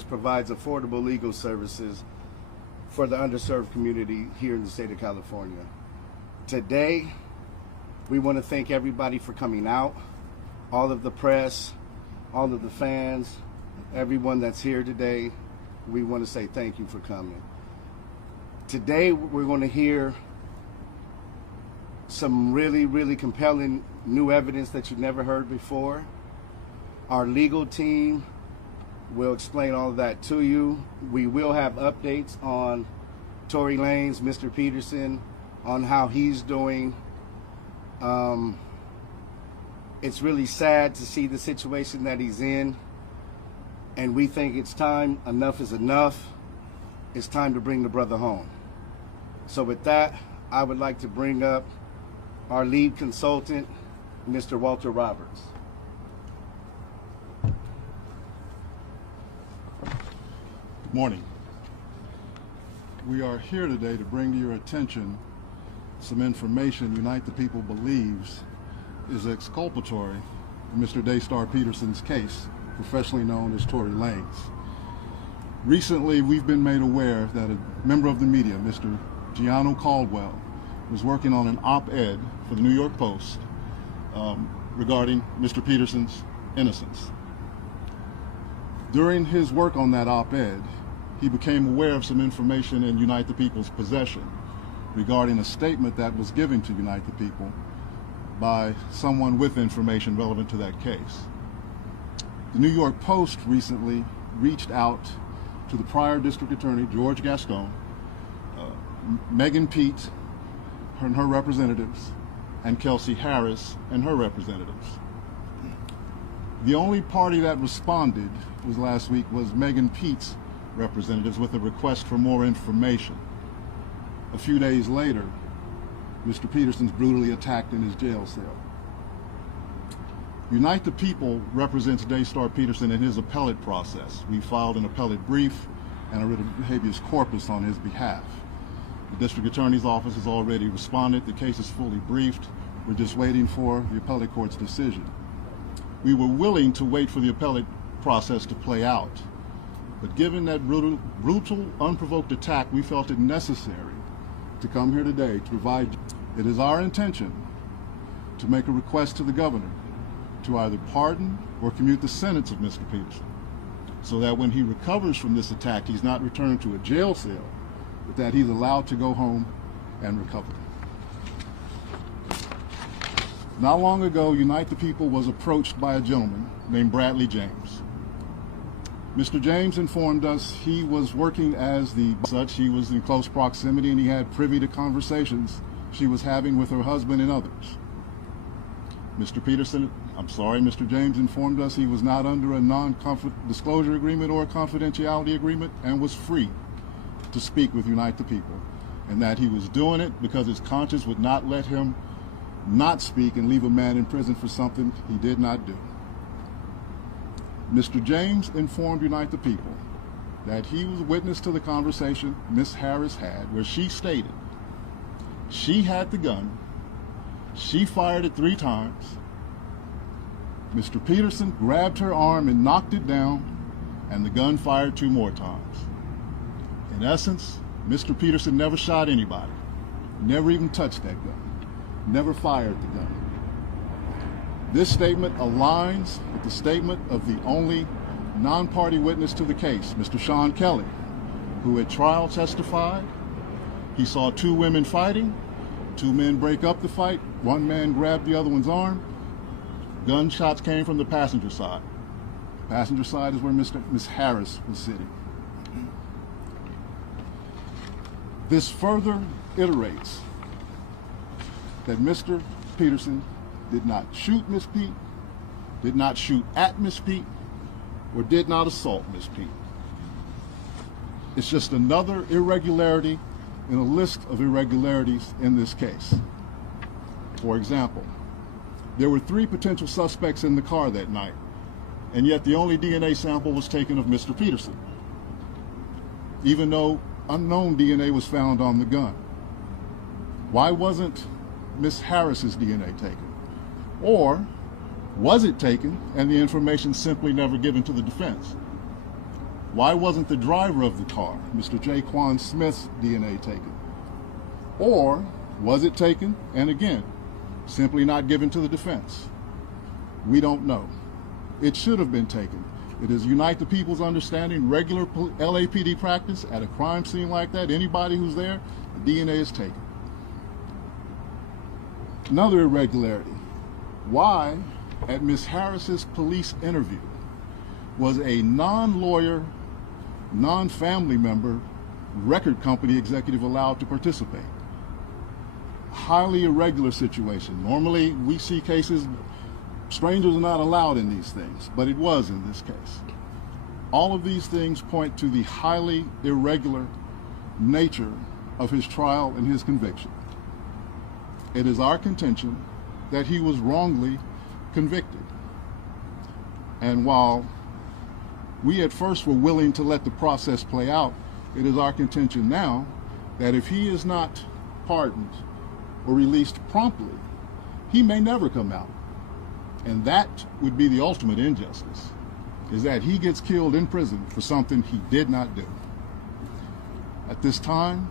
Provides affordable legal services for the underserved community here in the state of California. Today, we want to thank everybody for coming out, all of the press, all of the fans, everyone that's here today. We want to say thank you for coming. Today, we're going to hear some really compelling new evidence that you've never heard before. Our legal team will explain all of that to you. We will have updates on Tory Lanez, Mr. Peterson, on how he's doing. It's really sad to see the situation that he's in, and we think it's time, enough is enough. It's time to bring the brother home. So with that, I would like to bring up our lead consultant, Mr. Walter Roberts. Good morning. We are here today to bring to your attention some information Unite the People believes is exculpatory in Mr. Daystar Peterson's case, professionally known as Tory Lanez. Recently, we've been made aware that a member of the media, Mr. Gianno Caldwell, was working on an op-ed for the New York Post regarding Mr. Peterson's innocence. During his work on that op-ed, he became aware of some information in Unite the People's possession regarding a statement that was given to Unite the People by someone with information relevant to that case. The New York Post recently reached out to the prior district attorney, George Gascon, Megan Pete and her representatives, and Kelsey Harris and her representatives. The only party that responded last week was Megan Pete's representatives with a request for more information. A few days later, Mr. Peterson's brutally attacked in his jail cell. Unite the People represents Daystar Peterson in his appellate process. We filed an appellate brief and a writ of habeas corpus on his behalf. The district attorney's office has already responded. The case is fully briefed. We're just waiting for the appellate court's decision. We were willing to wait for the appellate process to play out, but given that brutal, unprovoked attack, we felt it necessary to come here today to provide. It is our intention to make a request to the governor to either pardon or commute the sentence of Mr. Peterson, so that when he recovers from this attack, he's not returned to a jail cell, but that he's allowed to go home and recover. Not long ago, Unite the People was approached by a gentleman named Bradley James. Mr. James informed us he was working as such. He was in close proximity and he had privy to conversations she was having with her husband and others. Mr. James informed us he was not under a non-disclosure agreement or a confidentiality agreement and was free to speak with Unite the People, and that he was doing it because his conscience would not let him not speak and leave a man in prison for something he did not do. Mr. James informed Unite the People that he was witness to the conversation Ms. Harris had, where she stated she had the gun, she fired it 3 times, Mr. Peterson grabbed her arm and knocked it down, and the gun fired 2 more times. In essence, Mr. Peterson never shot anybody, never even touched that gun, never fired the gun. This statement aligns with the statement of the only non-party witness to the case, Mr. Sean Kelly, who at trial testified he saw 2 women fighting, 2 men break up the fight, 1 man grabbed the other one's arm. Gunshots came from the passenger side. The passenger side is where Ms. Harris was sitting. This further iterates that Mr. Peterson did not shoot Miss Pete, did not shoot at Miss Pete, or did not assault Miss Pete. It's just another irregularity in a list of irregularities in this case. For example, there were 3 potential suspects in the car that night, and yet the only DNA sample was taken of Mr. Peterson, even though unknown DNA was found on the gun. Why wasn't Miss Harris's DNA taken? Or was it taken and the information simply never given to the defense? Why wasn't the driver of the car, Mr. Jaquan Smith's DNA taken? Or was it taken and again, simply not given to the defense? We don't know. It should have been taken. It is Unite the People's understanding, regular LAPD practice at a crime scene like that, anybody who's there, the DNA is taken. Another irregularity. Why, at Ms. Harris's police interview, was a non-lawyer, non-family member record company executive allowed to participate? Highly irregular situation. Normally, we see cases, strangers are not allowed in these things, but it was in this case. All of these things point to the highly irregular nature of his trial and his conviction. It is our contention that he was wrongly convicted. And while we at first were willing to let the process play out, it is our contention now that if he is not pardoned or released promptly, he may never come out. And that would be the ultimate injustice, is that he gets killed in prison for something he did not do. At this time,